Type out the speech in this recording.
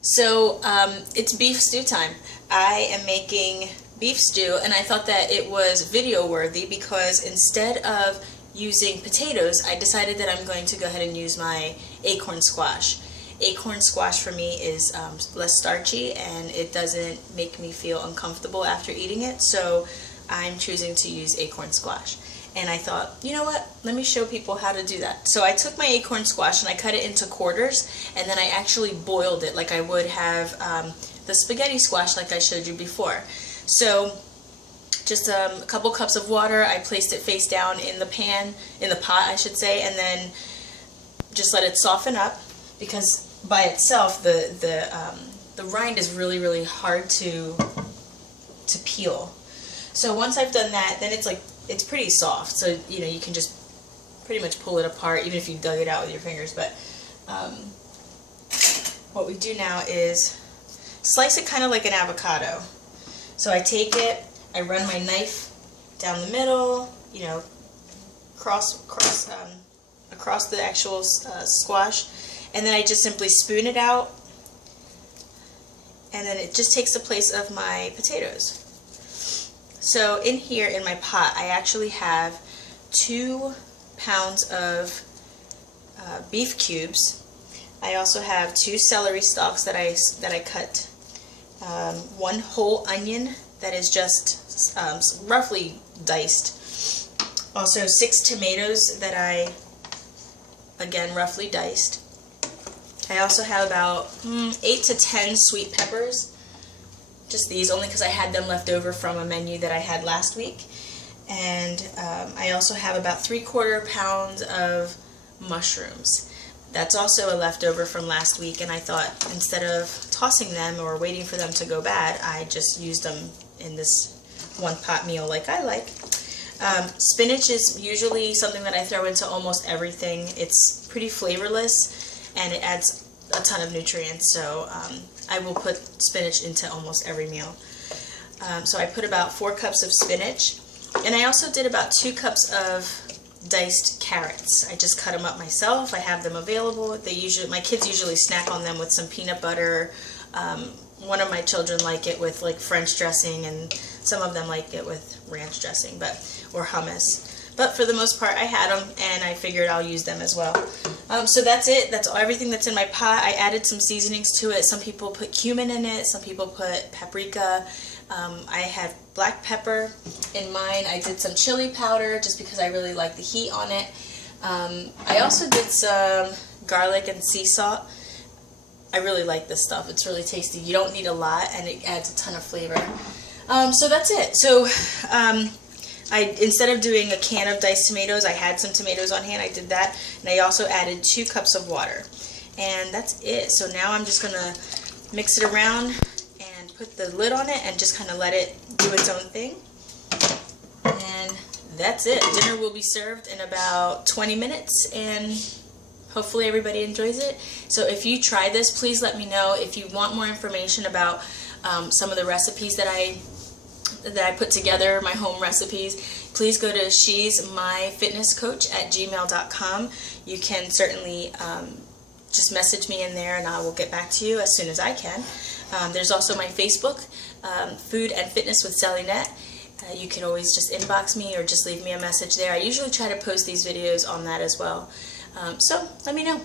So it's beef stew time. I am making beef stew, and I thought that it was video worthy because instead of using potatoes, I decided that I'm going to go ahead and use my acorn squash. Acorn squash for me is less starchy, and it doesn't make me feel uncomfortable after eating it, so I'm choosing to use acorn squash. And I thought, you know what, let me show people how to do that. So I took my acorn squash and I cut it into quarters, and then I actually boiled it like I would have the spaghetti squash like I showed you before. So just a couple cups of water, I placed it face down in the pan, in the pot I should say, and then just let it soften up, because by itself the rind is really hard to peel. So once I've done that, then it's pretty soft, so you know you can just pretty much pull it apart even if you dug it out with your fingers. But what we do now is slice it kind of like an avocado. So I take it, I run my knife down the middle, you know, across the actual squash, and then I just simply spoon it out, and then it just takes the place of my potatoes. So in here in my pot, I actually have 2 pounds of beef cubes. I also have 2 celery stalks that I cut, 1 whole onion that is just roughly diced. Also 6 tomatoes that I, again, roughly diced. I also have about 8 to 10 sweet peppers. Just these, only because I had them left over from a menu that I had last week. And I also have about 3/4 pounds of mushrooms. That's also a leftover from last week, and I thought instead of tossing them or waiting for them to go bad, I just used them in this one pot meal like I like. Spinach is usually something that I throw into almost everything. It's pretty flavorless and it adds a ton of nutrients, so I will put spinach into almost every meal. So I put about 4 cups of spinach, and I also did about 2 cups of diced carrots. I just cut them up myself. I have them available. My kids usually snack on them with some peanut butter. One of my children like it with like French dressing, and some of them like it with ranch dressing, or hummus. But for the most part, I had them, and I figured I'll use them as well. So that's it. That's everything that's in my pot. I added some seasonings to it. Some people put cumin in it. Some people put paprika. I had black pepper in mine. I did some chili powder just because I really like the heat on it. I also did some garlic and sea salt. I really like this stuff. It's really tasty. You don't need a lot, and it adds a ton of flavor. So that's it. So instead of doing a can of diced tomatoes, I had some tomatoes on hand. I did that, and I also added 2 cups of water, and that's it. So now I'm just gonna mix it around and put the lid on it and just kind of let it do its own thing, and that's it. Dinner will be served in about 20 minutes, and hopefully everybody enjoys it. So if you try this, please let me know. If you want more information about some of the recipes that I put together, my home recipes, please go to she'smyfitnesscoach@gmail.com. You can certainly just message me in there, and I will get back to you as soon as I can. There's also my Facebook, Food and Fitness with Sally Net. You can always just inbox me or just leave me a message there. I usually try to post these videos on that as well. So let me know.